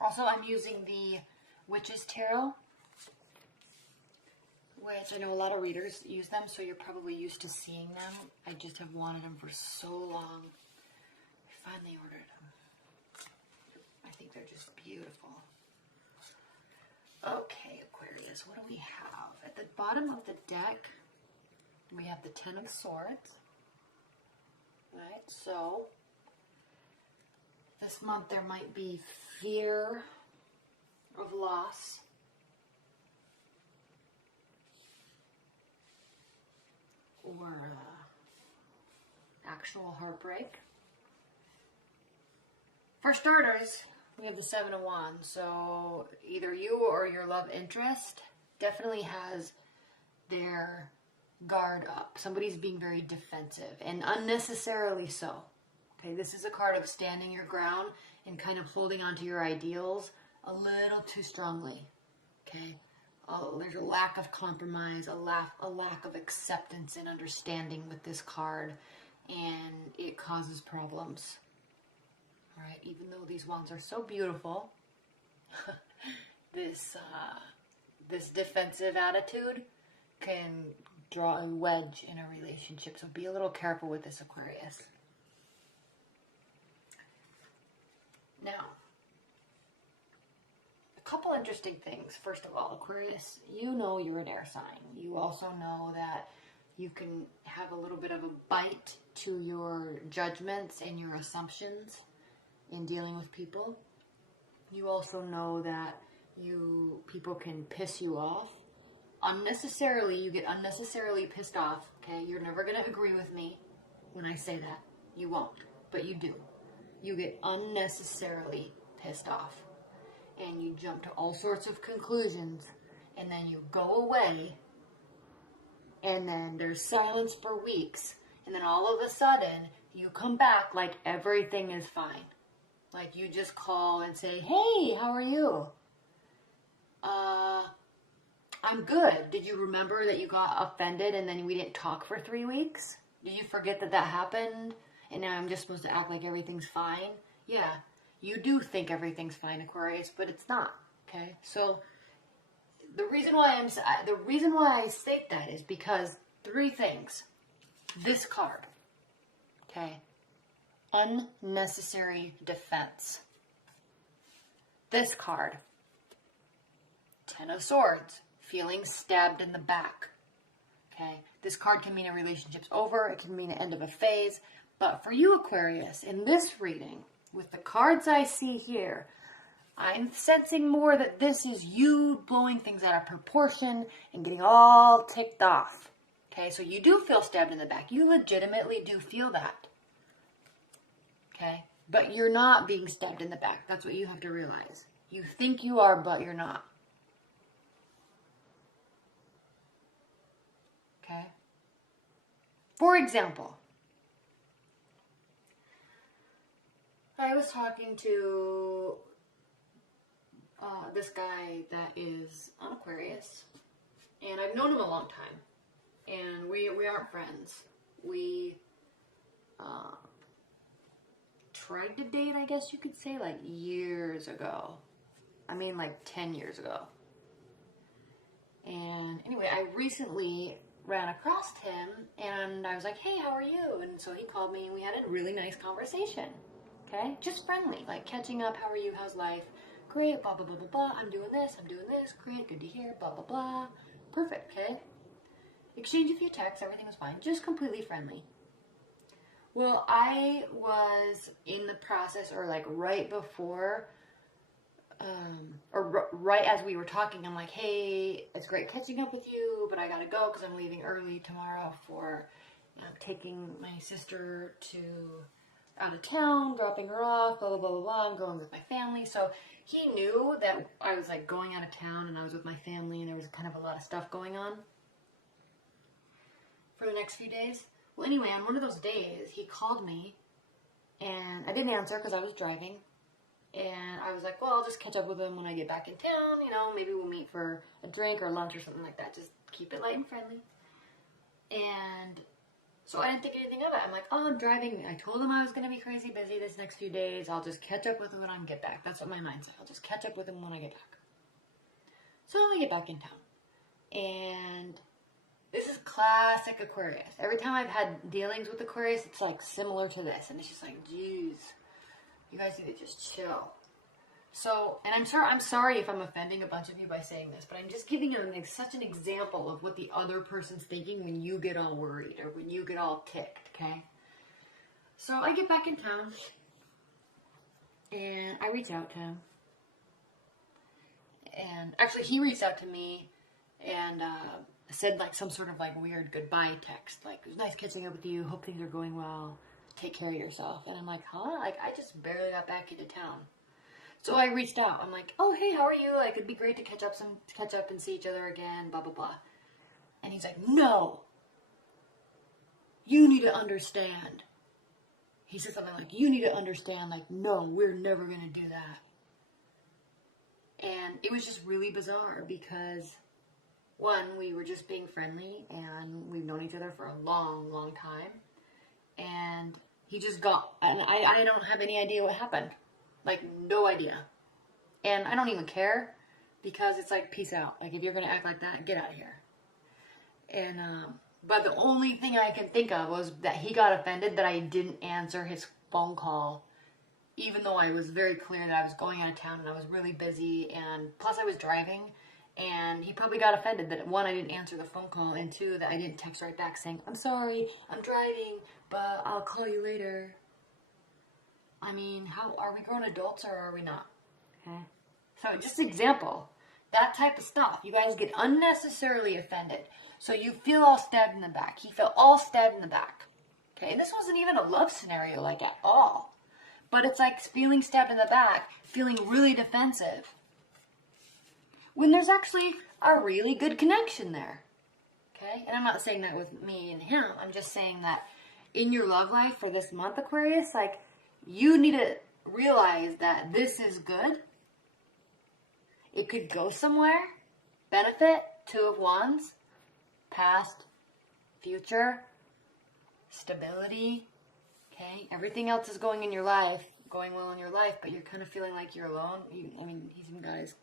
Also, I'm using the Witch's Tarot, which I know a lot of readers use them, so you're probably used to seeing them. I just have wanted them for so long. I finally ordered them. I think they're just beautiful. Okay, Aquarius, what do we have? At the bottom of the deck, we have the Ten of Swords. Right, so this month there might be fear of loss. Or actual heartbreak. For starters, we have the Seven of Wands. So either you or your love interest definitely has their guard up. Somebody's being very defensive and unnecessarily so. Okay, this is a card of standing your ground and kind of holding on to your ideals a little too strongly. Okay. There's a lack of compromise, a lack of acceptance and understanding with this card, and it causes problems. All right, even though these wands are so beautiful, this defensive attitude can draw a wedge in a relationship. So be a little careful with this, Aquarius. Now, couple interesting things. First of all, Aquarius, you know you're an air sign. You also know that you can have a little bit of a bite to your judgments and your assumptions in dealing with people. You also know that people can piss you off unnecessarily. You get unnecessarily pissed off. Okay, you're never going to agree with me when I say that. You won't, but you do. You get unnecessarily pissed off. And you jump to all sorts of conclusions, and then you go away, and then there's silence for weeks, and then all of a sudden, you come back like everything is fine. Like you just call and say, hey, how are you? I'm good. Did you remember that you got offended and then we didn't talk for 3 weeks? Did you forget that happened? And now I'm just supposed to act like everything's fine? Yeah. You do think everything's fine, Aquarius, but it's not. Okay, so the reason why I state that is because 3 things. This card, okay, unnecessary defense. This card, Ten of Swords, feeling stabbed in the back. Okay, this card can mean a relationship's over. It can mean the end of a phase. But for you, Aquarius, in this reading, with the cards I see here, I'm sensing more that this is you blowing things out of proportion and getting all ticked off. Okay, so you do feel stabbed in the back. You legitimately do feel that. Okay, but you're not being stabbed in the back. That's what you have to realize. You think you are, but you're not. Okay? For example, I was talking to this guy that is an Aquarius, and I've known him a long time, and we aren't friends. We tried to date, I guess you could say, like years ago. I mean, like 10 years ago. And anyway, I recently ran across him, and I was like, hey, how are you? And so he called me, and we had a really nice conversation. Okay, just friendly, like catching up. How are you? How's life? Great, blah, blah, blah, blah, blah. I'm doing this, great, good to hear, blah, blah, blah. Perfect, okay? Exchange a few texts, everything was fine. Just completely friendly. Well, I was in the process, or like right before, right as we were talking, I'm like, hey, it's great catching up with you, but I gotta go because I'm leaving early tomorrow for taking my sister to out of town, dropping her off, blah, blah, blah, blah, blah. I'm going with my family. So he knew that I was like going out of town and I was with my family and there was kind of a lot of stuff going on for the next few days. Well, anyway, on one of those days, he called me and I didn't answer because I was driving. And I was like, well, I'll just catch up with him when I get back in town. You know, maybe we'll meet for a drink or lunch or something like that. Just keep it light and friendly. And So I didn't think anything of it. I'm like, oh, I'm driving. I told him I was going to be crazy busy this next few days. I'll just catch up with him when I get back. That's what my mind said. I'll just catch up with him when I get back. So I get back in town. And this is classic Aquarius. Every time I've had dealings with Aquarius, it's like similar to this. And it's just like, geez, you guys need to just chill. So, and I'm sorry if I'm offending a bunch of you by saying this, but I'm just giving you such an example of what the other person's thinking when you get all worried or when you get all ticked, okay? So I get back in town, and I reach out to him. And actually, he reached out to me and said like some sort of like weird goodbye text. Like, it was nice catching up with you. Hope things are going well. Take care of yourself. And I'm like, huh? Like, I just barely got back into town. So I reached out. I'm like, oh, hey, how are you? Like, it'd be great to catch up and see each other again, blah, blah, blah. And he's like, no. You need to understand. He said something like, you need to understand. Like, no, we're never going to do that. And it was just really bizarre because, one, we were just being friendly and we've known each other for a long, long time. And he just got, and I don't have any idea what happened. Like, no idea. And I don't even care because it's like, peace out. Like, if you're going to act like that, get out of here. And, but the only thing I can think of was that he got offended that I didn't answer his phone call, even though I was very clear that I was going out of town and I was really busy. And plus I was driving, and he probably got offended that, one, I didn't answer the phone call, and two, that I didn't text right back saying, I'm sorry, I'm driving, but I'll call you later. I mean, how are we grown adults or are we not? Okay. So just an example, that type of stuff. You guys get unnecessarily offended. So you feel all stabbed in the back. He felt all stabbed in the back. Okay. And this wasn't even a love scenario like at all. But it's like feeling stabbed in the back, feeling really defensive, when there's actually a really good connection there. Okay. And I'm not saying that with me and him. I'm just saying that in your love life for this month, Aquarius, like, you need to realize that this is good. It could go somewhere. Benefit, 2 of Wands. Past, future, stability. Okay? Everything else is going in your life, going well in your life, but you're kind of feeling like you're alone. I mean, he's even got his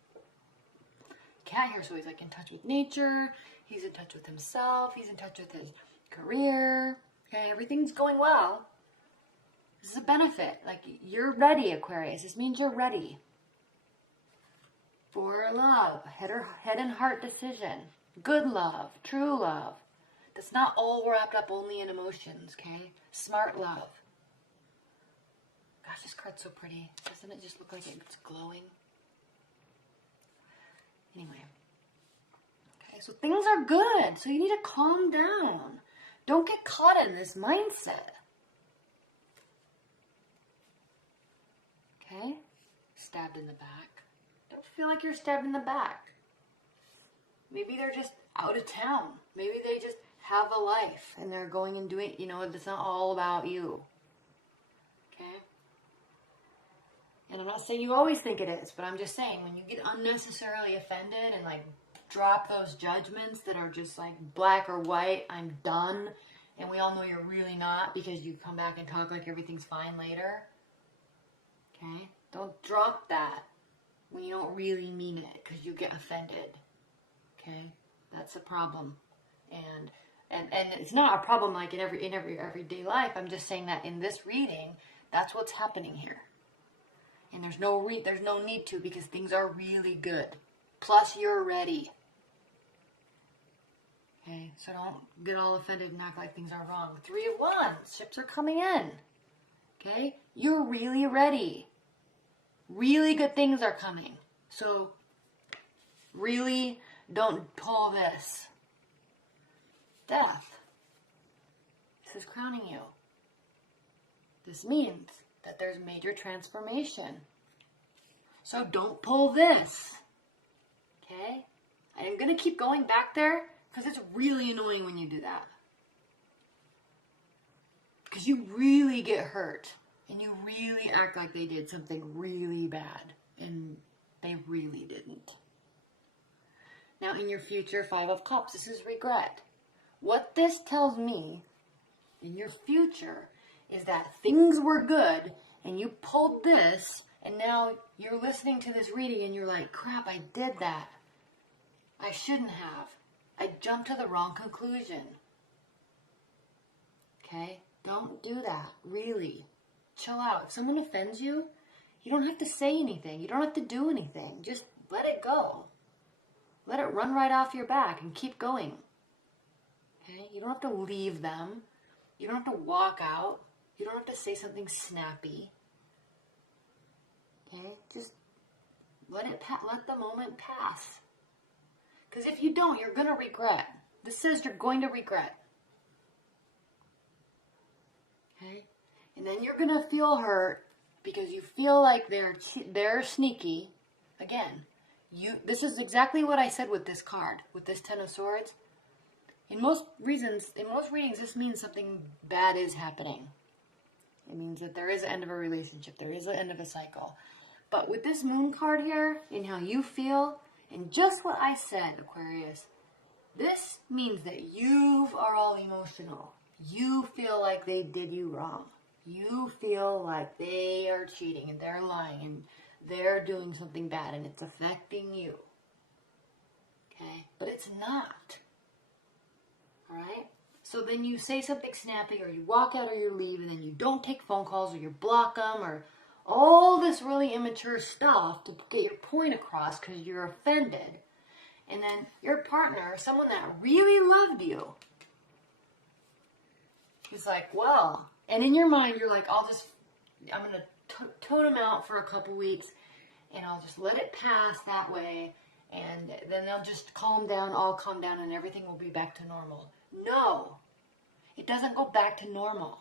cat here, so he's like in touch with nature. He's in touch with himself. He's in touch with his career. Okay? Everything's going well. This is a benefit. Like, you're ready, Aquarius. This means you're ready for love, head and heart decision, good love, true love. That's not all wrapped up only in emotions, okay? Smart love. Gosh, this card's so pretty. Doesn't it just look like it's glowing? Anyway. Okay, so things are good. So you need to calm down. Don't get caught in this mindset. Okay? Stabbed in the back. Don't feel like you're stabbed in the back. Maybe they're just out of town. Maybe they just have a life and they're going and doing, it's not all about you. Okay? And I'm not saying you always think it is, but I'm just saying when you get unnecessarily offended and like drop those judgments that are just like black or white, I'm done, and we all know you're really not because you come back and talk like everything's fine later. Okay? Don't drop that when you don't really mean it because you get offended. Okay? That's a problem. And it's not a problem like in everyday life. I'm just saying that in this reading, that's what's happening here. And there's no need to, because things are really good. Plus you're ready. Okay? So don't get all offended and act like things are wrong. 3 of Wands. Ships are coming in. Okay? You're really ready. Really good things are coming. So, really don't pull this. Death. This is crowning you. This means that there's major transformation. So don't pull this. Okay? I'm going to keep going back there because it's really annoying when you do that. Because you really get hurt. And you really act like they did something really bad. And they really didn't. Now in your future 5 of Cups, this is regret. What this tells me in your future is that things were good and you pulled this and now you're listening to this reading and you're like, crap, I did that. I shouldn't have. I jumped to the wrong conclusion. Okay? Don't do that. Really. Chill out. If someone offends you, you don't have to say anything. You don't have to do anything. Just let it go. Let it run right off your back and keep going. Okay? You don't have to leave them. You don't have to walk out. You don't have to say something snappy. Okay? Just let the moment pass. Because if you don't, you're going to regret. This says you're going to regret. Okay? And then you're going to feel hurt because you feel like they're sneaky. Again, this is exactly what I said with this card, with this Ten of Swords. In most readings, this means something bad is happening. It means that there is an end of a relationship. There is an end of a cycle. But with this Moon card here, and how you feel, and just what I said, Aquarius, this means that you are all emotional. You feel like they did you wrong. You feel like they are cheating and they're lying and they're doing something bad and it's affecting you. Okay? But it's not. Alright? So then you say something snappy or you walk out or you leave and then you don't take phone calls or you block them or all this really immature stuff to get your point across because you're offended. And then your partner, someone that really loved you, he's like, well, and in your mind you're like, I'm going to tone them out for a couple weeks and I'll just let it pass that way and then they'll just calm down, I'll calm down and everything will be back to normal. No, it doesn't go back to normal.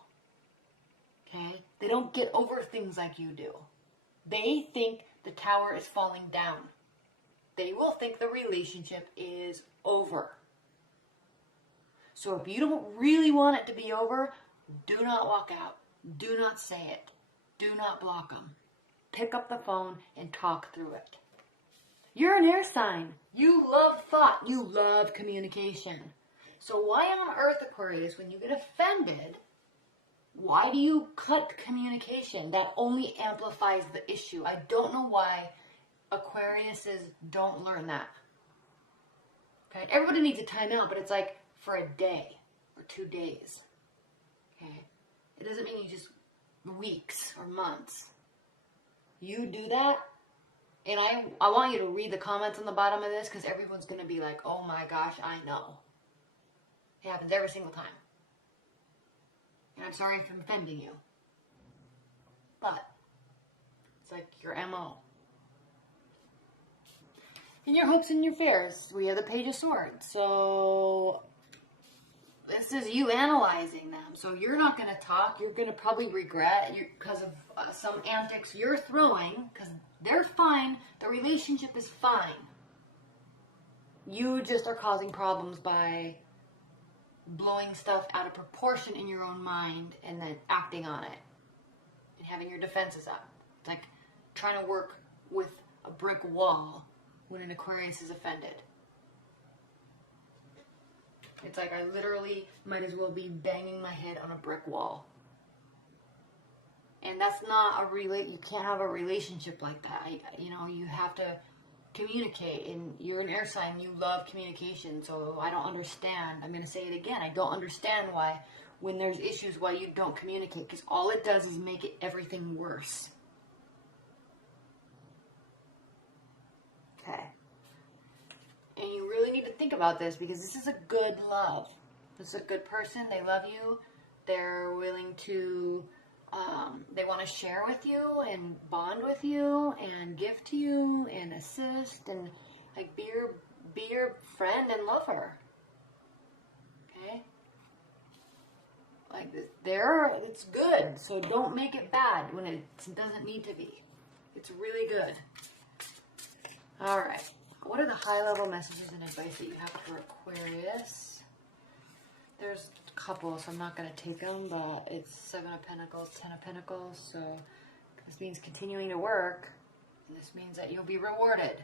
Okay? They don't get over things like you do. They think the tower is falling down. They will think the relationship is over. So if you don't really want it to be over, do not walk out. Do not say it. Do not block them. Pick up the phone and talk through it. You're an air sign. You love thought. You love communication. So why on earth, Aquarius, when you get offended, why do you cut communication? That only amplifies the issue. I don't know why Aquariuses don't learn that. Okay? Everybody needs a timeout, but it's like for a day or 2 days. Okay? It doesn't mean you just weeks or months. You do that, and I want you to read the comments on the bottom of this because everyone's going to be like, oh my gosh, I know. It happens every single time. And I'm sorry if I'm offending you. But it's like your MO. In your hopes and your fears, we have the Page of Swords. So this is you analyzing them. So you're not going to talk. You're going to probably regret because of some antics you're throwing. Because they're fine. The relationship is fine. You just are causing problems by blowing stuff out of proportion in your own mind and then acting on it. And having your defenses up. It's like trying to work with a brick wall when an Aquarius is offended. It's like I literally might as well be banging my head on a brick wall. And that's not you can't have a relationship like that. You have to communicate, and you're an air sign, you love communication, so I don't understand. I'm going to say it again. I don't understand why, when there's issues, why you don't communicate, because all it does is make everything worse. Okay. And you really need to think about this, because this is a good love. This is a good person. They love you. They're willing to, they want to share with you and bond with you and give to you and assist and like be your friend and lover. Okay? Like it's good. So don't make it bad when it doesn't need to be. It's really good. All right. What are the high-level messages and advice that you have for Aquarius? There's a couple, so I'm not going to take them, but it's 7 of Pentacles, 10 of Pentacles, so this means continuing to work, and this means that you'll be rewarded.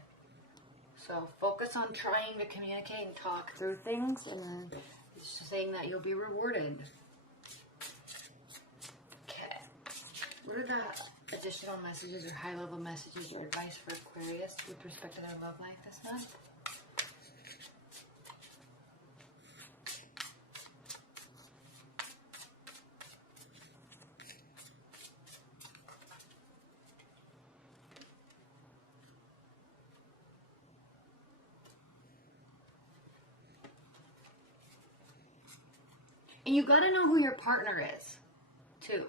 So focus on trying to communicate and talk through things, and it's just saying that you'll be rewarded. What are the additional messages or high-level messages or advice for Aquarius with respect to their love life this month? And you got to know who your partner is, too.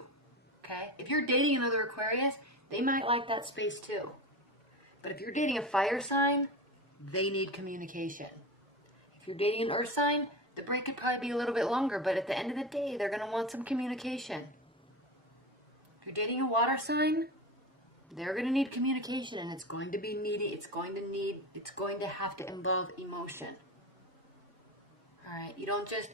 Okay? If you're dating another Aquarius, they might like that space too. But if you're dating a fire sign, they need communication. If you're dating an earth sign, the break could probably be a little bit longer, but at the end of the day, they're going to want some communication. If you're dating a water sign, they're going to need communication, and it's going to be needy. It's going to have to involve emotion. All right? You don't just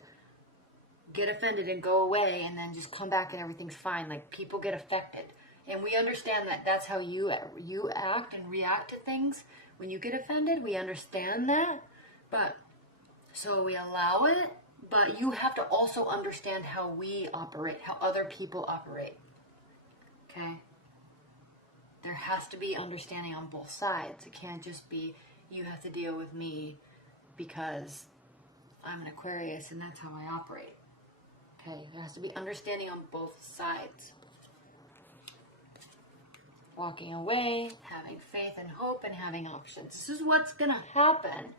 get offended and go away and then just come back and everything's fine. Like, people get affected. And we understand that that's how you act and react to things. When you get offended, we understand that. But, so we allow it, but you have to also understand how we operate, how other people operate. Okay? There has to be understanding on both sides. It can't just be, you have to deal with me because I'm an Aquarius and that's how I operate. Okay, there has to be understanding on both sides. Walking away, having faith and hope, and having options. This is what's going to happen.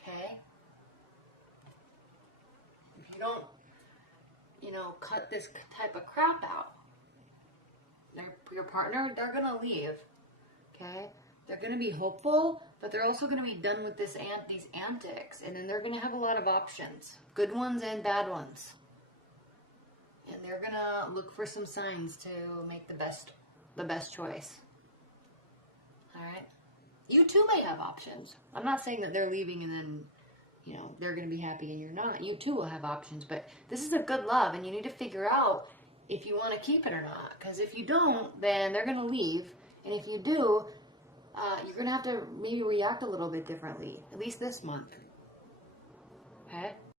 Okay? If you don't, cut this type of crap out, your partner, they're going to leave. Okay? They're going to be hopeful, but they're also going to be done with these antics. And then they're going to have a lot of options. Good ones and bad ones. And they're going to look for some signs to make the best choice. Alright? You too may have options. I'm not saying that they're leaving and then, they're going to be happy and you're not. You too will have options. But this is a good love, and you need to figure out if you want to keep it or not. Because if you don't, then they're going to leave. And if you do, you're going to have to maybe react a little bit differently, at least this month. Okay?